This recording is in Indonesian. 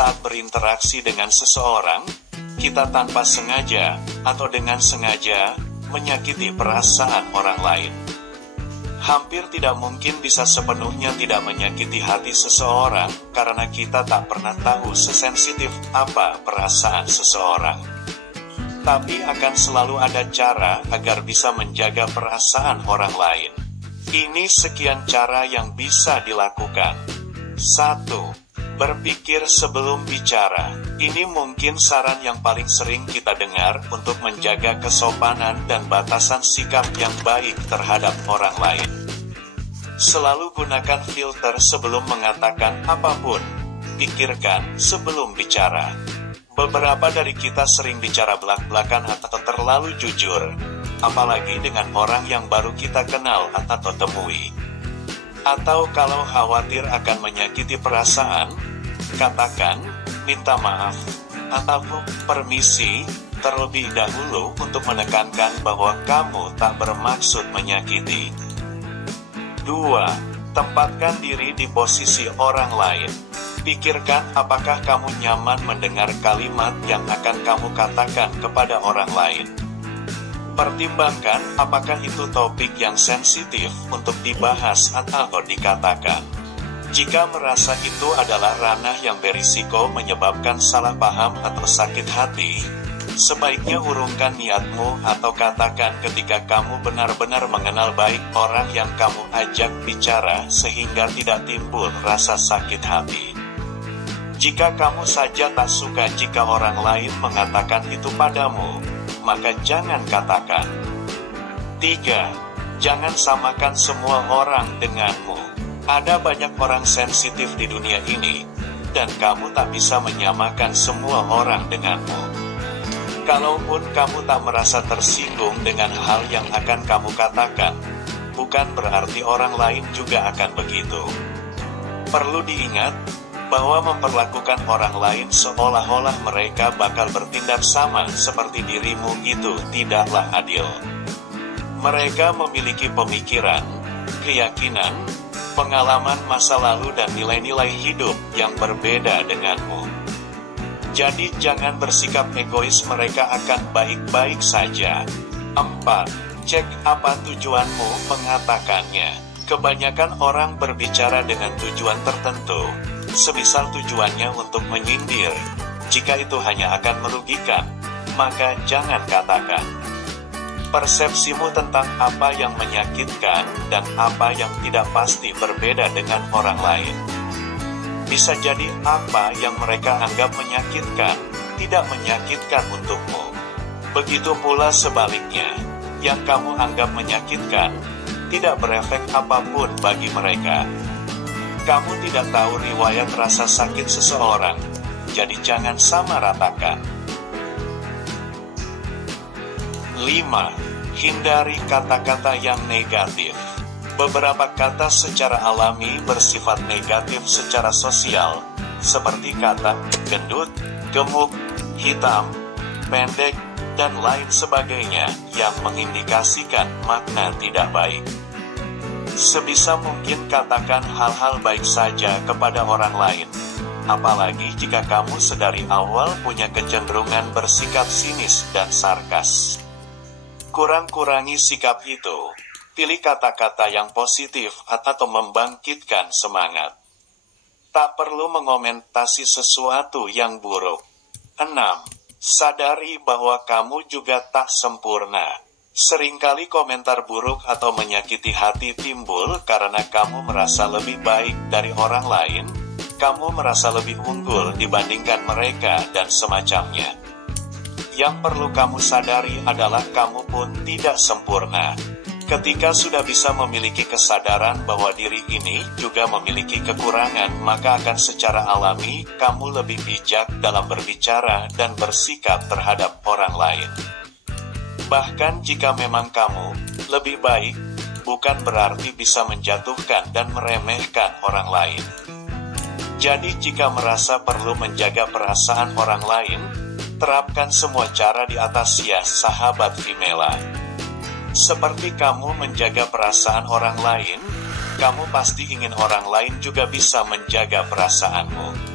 saat berinteraksi dengan seseorang, kita tanpa sengaja atau dengan sengaja menyakiti perasaan orang lain. Hampir tidak mungkin bisa sepenuhnya tidak menyakiti hati seseorang karena kita tak pernah tahu sesensitif apa perasaan seseorang. Tapi akan selalu ada cara agar bisa menjaga perasaan orang lain. Ini sekian cara yang bisa dilakukan. 1. Berpikir sebelum bicara. Ini mungkin saran yang paling sering kita dengar untuk menjaga kesopanan dan batasan sikap yang baik terhadap orang lain. Selalu gunakan filter sebelum mengatakan apapun. Pikirkan sebelum bicara. Beberapa dari kita sering bicara belak-belakan atau terlalu jujur, apalagi dengan orang yang baru kita kenal atau temui. Atau kalau khawatir akan menyakiti perasaan, katakan, minta maaf, atau permisi, terlebih dahulu untuk menekankan bahwa kamu tak bermaksud menyakiti. 2. Tempatkan diri di posisi orang lain. Pikirkan apakah kamu nyaman mendengar kalimat yang akan kamu katakan kepada orang lain. Pertimbangkan apakah itu topik yang sensitif untuk dibahas atau dikatakan. Jika merasa itu adalah ranah yang berisiko menyebabkan salah paham atau sakit hati, sebaiknya urungkan niatmu atau katakan ketika kamu benar-benar mengenal baik orang yang kamu ajak bicara sehingga tidak timbul rasa sakit hati. Jika kamu saja tak suka jika orang lain mengatakan itu padamu, maka jangan katakan. 3. Jangan samakan semua orang denganmu. Ada banyak orang sensitif di dunia ini, dan kamu tak bisa menyamakan semua orang denganmu. Kalaupun kamu tak merasa tersinggung dengan hal yang akan kamu katakan, bukan berarti orang lain juga akan begitu. Perlu diingat, bahwa memperlakukan orang lain seolah-olah mereka bakal bertindak sama seperti dirimu itu tidaklah adil. Mereka memiliki pemikiran, keyakinan, pengalaman masa lalu dan nilai-nilai hidup yang berbeda denganmu. Jadi jangan bersikap egois, mereka akan baik-baik saja. 4. Cek apa tujuanmu mengatakannya. Kebanyakan orang berbicara dengan tujuan tertentu, semisal tujuannya untuk menyindir. Jika itu hanya akan merugikan, maka jangan katakan. Persepsimu tentang apa yang menyakitkan dan apa yang tidak pasti berbeda dengan orang lain. Bisa jadi apa yang mereka anggap menyakitkan, tidak menyakitkan untukmu. Begitu pula sebaliknya, yang kamu anggap menyakitkan, tidak berefek apapun bagi mereka. Kamu tidak tahu riwayat rasa sakit seseorang, jadi jangan samaratakan. 5. Hindari kata-kata yang negatif. Beberapa kata secara alami bersifat negatif secara sosial, seperti kata gendut, gemuk, hitam, pendek, dan lain sebagainya yang mengindikasikan makna tidak baik. Sebisa mungkin katakan hal-hal baik saja kepada orang lain, apalagi jika kamu sedari awal punya kecenderungan bersikap sinis dan sarkas. Kurang-kurangi sikap itu, pilih kata-kata yang positif atau membangkitkan semangat. Tak perlu mengomentasi sesuatu yang buruk. 6. Sadari bahwa kamu juga tak sempurna. Seringkali komentar buruk atau menyakiti hati timbul karena kamu merasa lebih baik dari orang lain, kamu merasa lebih unggul dibandingkan mereka, dan semacamnya. Yang perlu kamu sadari adalah kamu pun tidak sempurna. Ketika sudah bisa memiliki kesadaran bahwa diri ini juga memiliki kekurangan, maka akan secara alami kamu lebih bijak dalam berbicara dan bersikap terhadap orang lain. Bahkan jika memang kamu lebih baik, bukan berarti bisa menjatuhkan dan meremehkan orang lain. Jadi jika merasa perlu menjaga perasaan orang lain, terapkan semua cara di atas ya sahabat Vimela. Seperti kamu menjaga perasaan orang lain, kamu pasti ingin orang lain juga bisa menjaga perasaanmu.